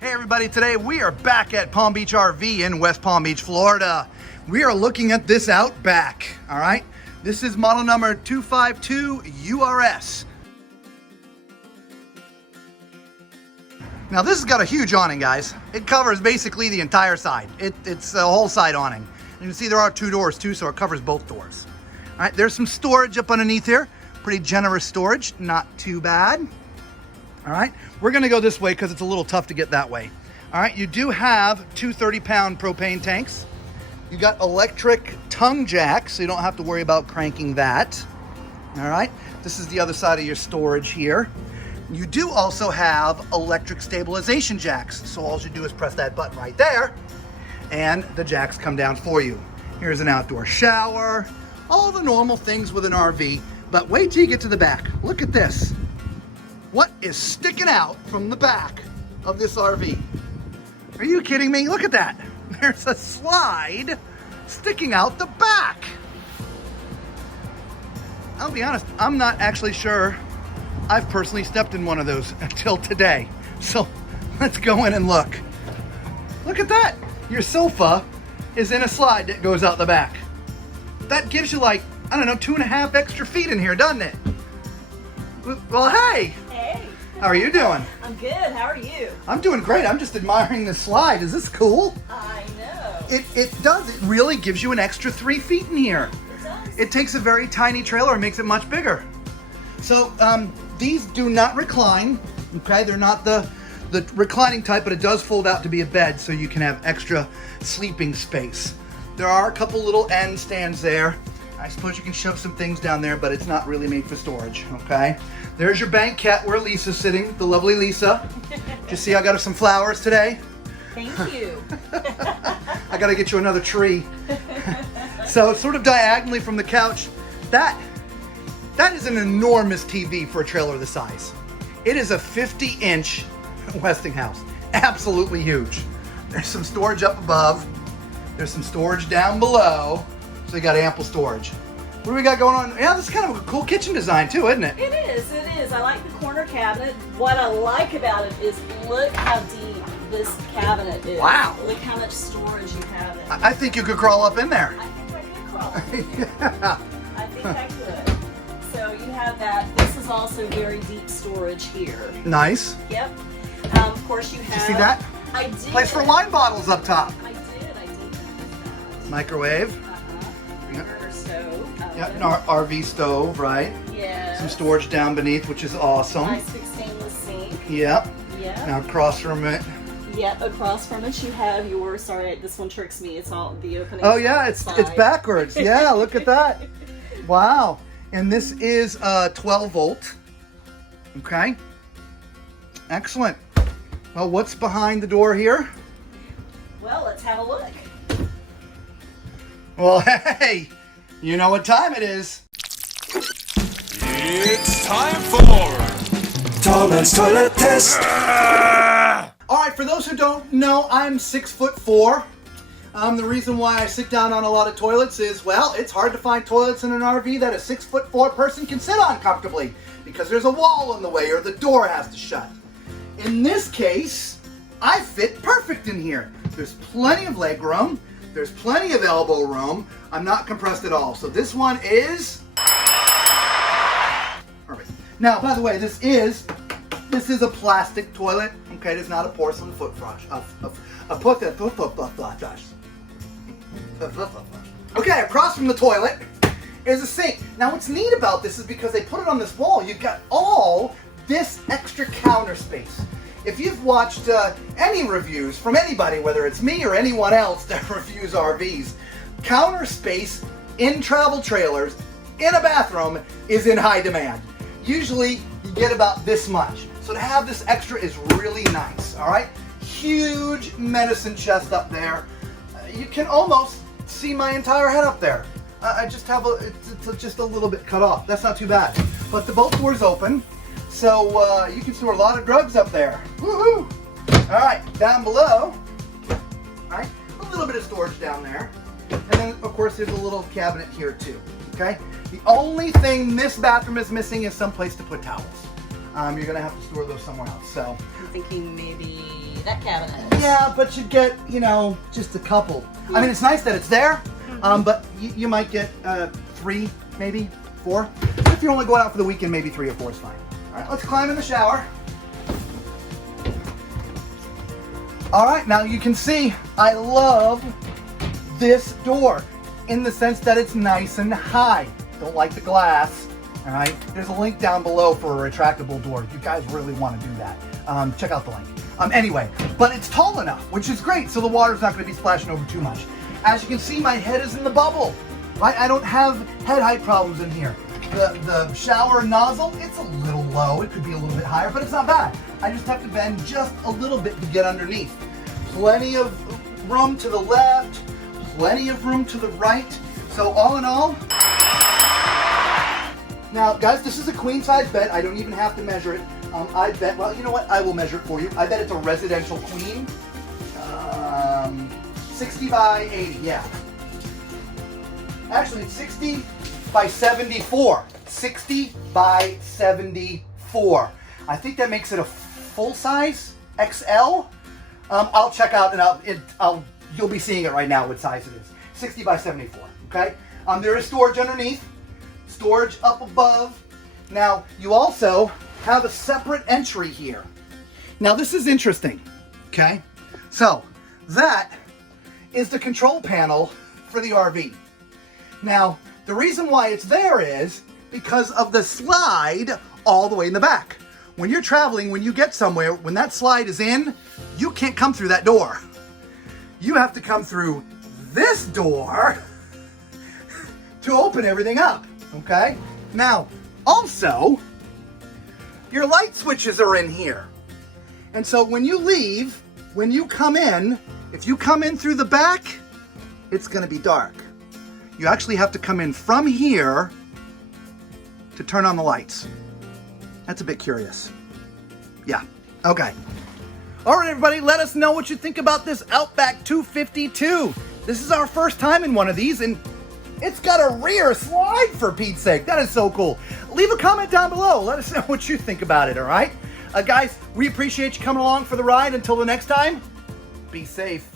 Hey everybody, today we are back at Palm Beach RV in West Palm Beach, Florida. We are looking at this Outback, all right? This is model number 252 URS. Now this has got a huge awning, guys. It covers basically the entire side. It's a whole side awning. You can see there are two doors too, so it covers both doors. All right, there's some storage up underneath here. Pretty generous storage, not too bad. All right, we're gonna go this way because it's a little tough to get that way. All right, you do have two 30-pound propane tanks. You got electric tongue jacks, so you don't have to worry about cranking that. All right, this is the other side of your storage here. You do also have electric stabilization jacks, so all you do is press that button right there, and the jacks come down for you. Here's an outdoor shower, all the normal things with an RV, but wait till you get to the back. Look at this. What is sticking out from the back of this RV? Are you kidding me? Look at that. There's a slide sticking out the back. I'll be honest, I'm not actually sure I've personally stepped in one of those until today. So let's go in and look. Look at that. Your sofa is in a slide that goes out the back. That gives you like, I don't know, 2.5 extra feet in here, doesn't it? Well, hey. Hey. How are you doing? I'm good. How are you? I'm doing great. I'm just admiring this slide. Is this cool? I know. It does. It really gives you an extra 3 feet in here. It does. It takes a very tiny trailer and makes it much bigger. So these do not recline. Okay, they're not the reclining type, but it does fold out to be a bed, so you can have extra sleeping space. There are a couple little end stands there. I suppose you can shove some things down there, but it's not really made for storage, okay? There's your banquette where Lisa's sitting, the lovely Lisa. Did you see I got her some flowers today? Thank you. I gotta get you another tree. So sort of diagonally from the couch, that is an enormous TV for a trailer this size. It is a 50-inch Westinghouse, absolutely huge. There's some storage up above. There's some storage down below. So you got ample storage. What do we got going on? Yeah, this is kind of a cool kitchen design too, isn't it? It is. It is. I like the corner cabinet. What I like about it is look how deep this cabinet is. Wow. Look how much storage you have in it. I think you could crawl up in there. I think I could crawl up in there. Yeah. I think I could. So you have that. This is also very deep storage here. Nice. Yep. Of course you have. Did you see that? I did. Place for wine bottles up top. I did. Microwave. Burner stove. Yep, an RV stove, right? Yes. Some storage down beneath, which is awesome. Nice big stainless sink. Yep. Yeah. Now across from it. Yep, across from it you have your, sorry, this one tricks me. It's all the opening. Oh yeah, it's backwards. Yeah, look at that. Wow. And this is 12 volt. Okay. Excellent. Well, what's behind the door here? Well, let's have a look. Well, hey, you know what time it is. It's time for Tallman's Toilet Test. All right, for those who don't know, I'm 6'4". The reason why I sit down on a lot of toilets is, well, it's hard to find toilets in an RV that a 6'4" person can sit on comfortably because there's a wall in the way or the door has to shut. In this case, I fit perfect in here. There's plenty of leg room. There's plenty of elbow room. I'm not compressed at all. So this one is perfect. Now, by the way, this is a plastic toilet. Okay, it is not a porcelain foot brush. Okay, across from the toilet is a sink. Now, what's neat about this is because they put it on this wall, you've got all this extra counter space. If you've watched any reviews from anybody, whether it's me or anyone else that reviews RVs, counter space in travel trailers in a bathroom is in high demand. Usually you get about this much. So to have this extra is really nice, all right? Huge medicine chest up there. You can almost see my entire head up there. I just have it's just a little bit cut off. That's not too bad. But the both doors open. So you can store a lot of drugs up there. Woohoo! All right, down below, all right, a little bit of storage down there. And then, of course, there's a little cabinet here, too, okay? The only thing this bathroom is missing is some place to put towels. You're going to have to store those somewhere else, so. I'm thinking maybe that cabinet. Yeah, but you get, you know, just a couple. I mean, it's nice that it's there, but you might get 3, maybe 4. If you're only going out for the weekend, maybe 3 or 4 is fine. All right, let's climb in the shower. All right, now you can see I love this door in the sense that it's nice and high. Don't like the glass. All right, there's a link down below for a retractable door. You guys really want to do that. Check out the link. Anyway, but it's tall enough, which is great, so the water's not going to be splashing over too much. As you can see, my head is in the bubble, right? I don't have head height problems in here. The shower nozzle, it's a little low. It could be a little bit higher, but it's not bad. I just have to bend just a little bit to get underneath. Plenty of room to the left, plenty of room to the right. So all in all, now guys, this is a queen size bed. I don't even have to measure it. I bet, well, you know what? I will measure it for you. I bet it's a residential queen. 60 by 80, yeah. Actually, it's 60 by 74. 60 by 74. I think that makes it a full size XL. I'll check out and you'll be seeing it right now what size it is. 60 by 74, okay? There is storage underneath, storage up above. Now, you also have a separate entry here. Now, this is interesting, okay? So, that is the control panel for the RV. Now, the reason why it's there is because of the slide all the way in the back. When you're traveling, when you get somewhere, when that slide is in, you can't come through that door. You have to come through this door to open everything up, okay? Now, also, your light switches are in here. And so when you leave, when you come in, if you come in through the back, it's gonna be dark. You actually have to come in from here to turn on the lights. That's a bit curious. Yeah, okay. All right, everybody, let us know what you think about this Outback 252. This is our first time in one of these, and it's got a rear slide, for Pete's sake. That is so cool. Leave a comment down below. Let us know what you think about it, all right? Guys, we appreciate you coming along for the ride. Until the next time, be safe.